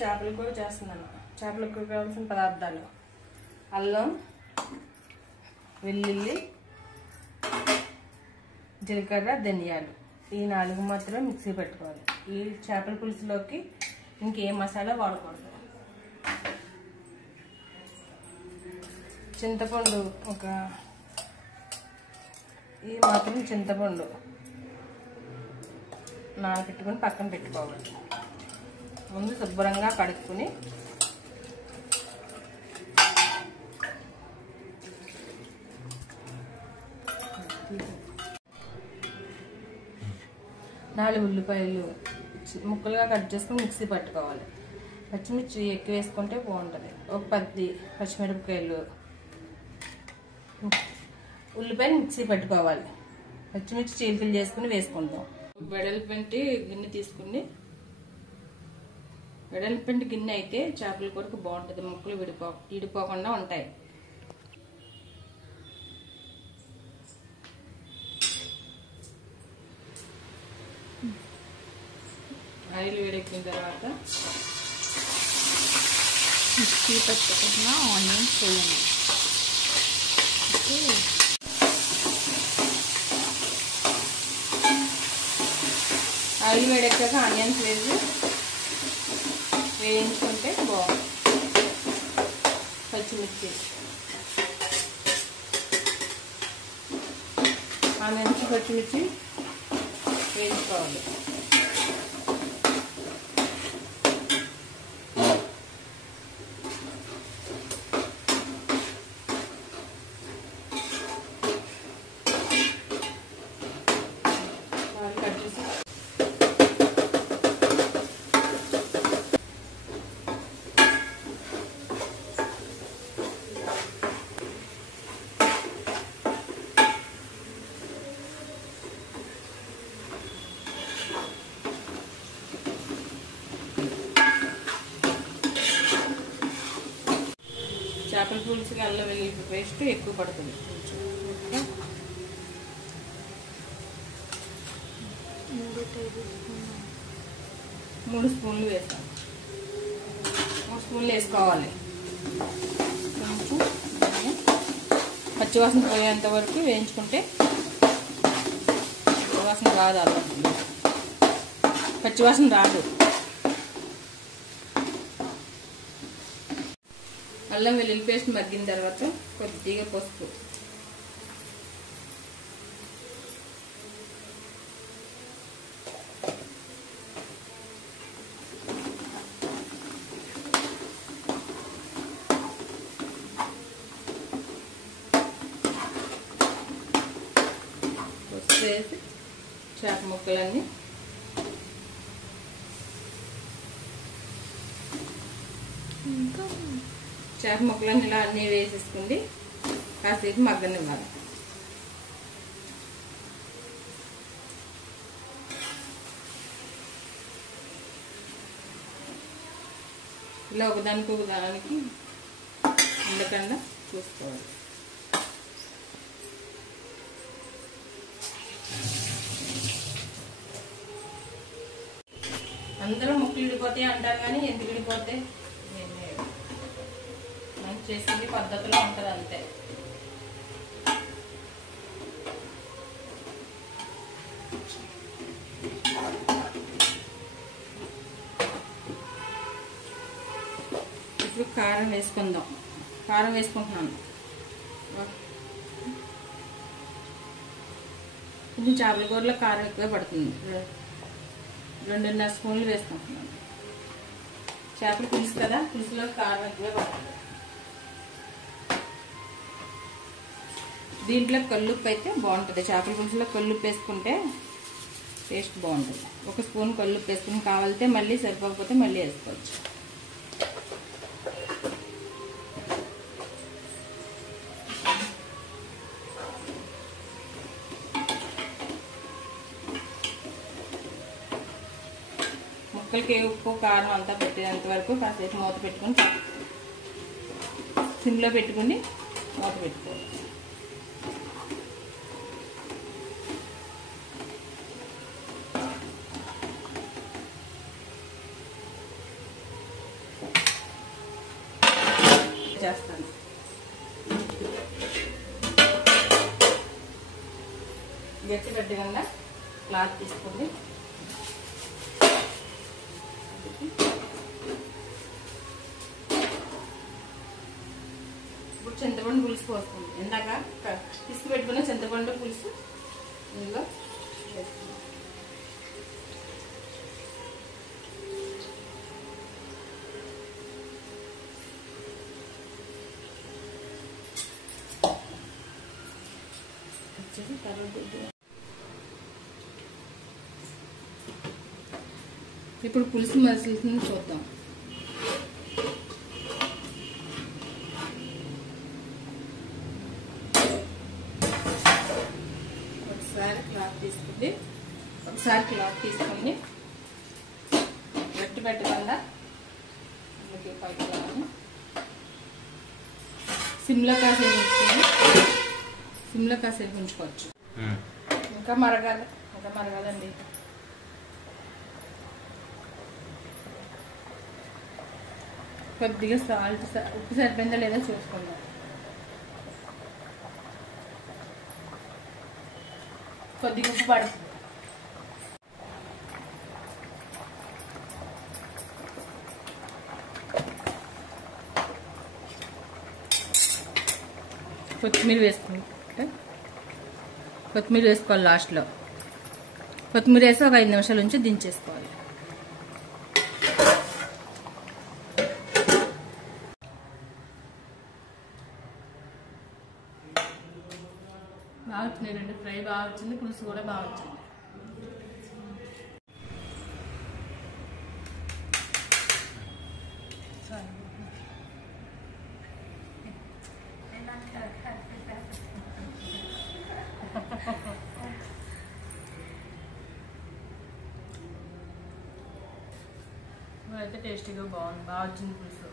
చేపల కూర చేస్తున్నాను. చేపల కూర కావాల్సిన పదార్థాలు: అల్లం, వెల్లుల్లి, జీలకర్ర, ధనియాలు. ఈ 4 మాత్రమే మిక్సీ పెట్టుకోవాలి. ఈ చేపల పులుసులోకి ఇంకే మసాలా వాడకూడదు. చింతపండు ఈ మాత్రం చింతపండు నానబెట్టుకొని పక్కన పెట్టుకోవాలి. ముందు శుభ్రంగా కడుక్కుని నాలుగు ఉల్లిపాయలు ముక్కలుగా కట్ చేసుకుని మిక్సీ పట్టుకోవాలి. పచ్చిమిర్చి ఎక్కువ వేసుకుంటే బాగుంటుంది. ఒక 10 పచ్చిమిరపకాయలు, ఉల్లిపాయలు మిక్సీ పట్టుకోవాలి. పచ్చిమిర్చి చీలికలు చేసుకుని వేసుకుంటాం. వెడల్పంటి గిన్నె తీసుకుని, వెడల్పంటి గిన్నె అయితే చేపల కూరకు బాగుంటుంది. ముక్కలు విడిపోకుండా ఉంటాయి. ఆయిల్ వేడెక్కిన తర్వాత మిక్సీ పట్టుకున్న ఆనియన్స్ వేయండి. ఆయిల్ వేడెక్కాక ఆనియన్స్ వేయించుకుంటే బాగుంది. పచ్చిమిర్చి ఆనియన్స్ పచ్చిమిర్చి వేయించుకోవాలి. చేపల పులుసుకి అల్లం వెల్లుల్లి పేస్ట్ ఎక్కువ పడుతుంది. 3 స్పూన్లు వేస్తాం. 3 స్పూన్లు వేసుకోవాలి. కొంచెం పచ్చివాసన పోయేంత వరకు వేయించుకుంటే పచ్చివాసన రాదు. పచ్చివాసన రాదు. అల్లం వెల్లుల్లి పేస్ట్ మగ్గిన తర్వాత కొద్దిగా పసుపు, వేసి చేప ముక్కలన్నీ ఇలా అన్నీ వేసేసుకుంది కాసేపు మగ్గనివ్వాలి. ఇలా ఒకదానికి ఉండకుండా చూసుకోవాలి. అందరూ ముక్కలు విడిపోతాయి అంటారు, కానీ ఎందుకు విడిపోతే మనం చేసేది పద్ధతిలో ఉంటుంది అంతే. ఇప్పుడు కారం వేసుకుందాం. కారం వేసుకుంటున్నాను. కొంచెం చేపల కూరలో కారం ఎక్కువ పడుతుంది. 2.5 స్పూన్లు వేసుకుంటున్నాను. చేపల పులుసు కదా, పులుసులో కారం ఎక్కువే పడుతుంది. దీంట్లో కల్లుప్పు అయితే బాగుంటుంది. చేపల పులుసులో కల్లుప్పు వేసుకుంటే టేస్ట్ బాగుంటుంది. 1 స్పూన్ కల్లుప్పు వేసుకుని కావాలితే మళ్ళీ సరిపోకపోతే మళ్ళీ వేసుకోవచ్చు. ముక్కలకి ఉప్పు కారం అంతా పెట్టేంత వరకు కాసేపు మూత పెట్టుకుని సిమ్లో పెట్టుకుని మూత పెట్టుకోవాలి. చేస్తాను. గట్టి పెట్టకుండా క్లాత్ తీసుకోండి. ఇప్పుడు చింతపండు పులుసు పోస్తుంది. ఇందాక పిసికి పెట్టుకున్న చింతపండు పులుసు ఇందులో వేస్తుంది. ఇప్పుడు పులుసు మసులుతుంది చూద్దాం. ఒకసారి క్లాత్ తీసుకొని గట్టి పెట్టకుండా పైకి సిమ్లో కాసేపు ఉంచుకోవచ్చు. ఇంకా మరగాలండి. కొద్దిగా సాల్ట్, ఉప్పు సరిపోయిందా లేదా చూసుకుందాం. కొద్దిగా ఉప్పు పడుతుంది. కొత్తిమీర వేసుకోవాలి. లాస్ట్లో కొత్తిమీర వేసి ఒక 5 నిమిషాల నుంచి దించేసుకోవాలి. బాగా వచ్చినాయి. ఫ్రై బాగా వచ్చింది, పులుసు కూడా బాగా వచ్చింది. అయితే టేస్టీగా బాగుంది, బాగా వచ్చింది పులుసు.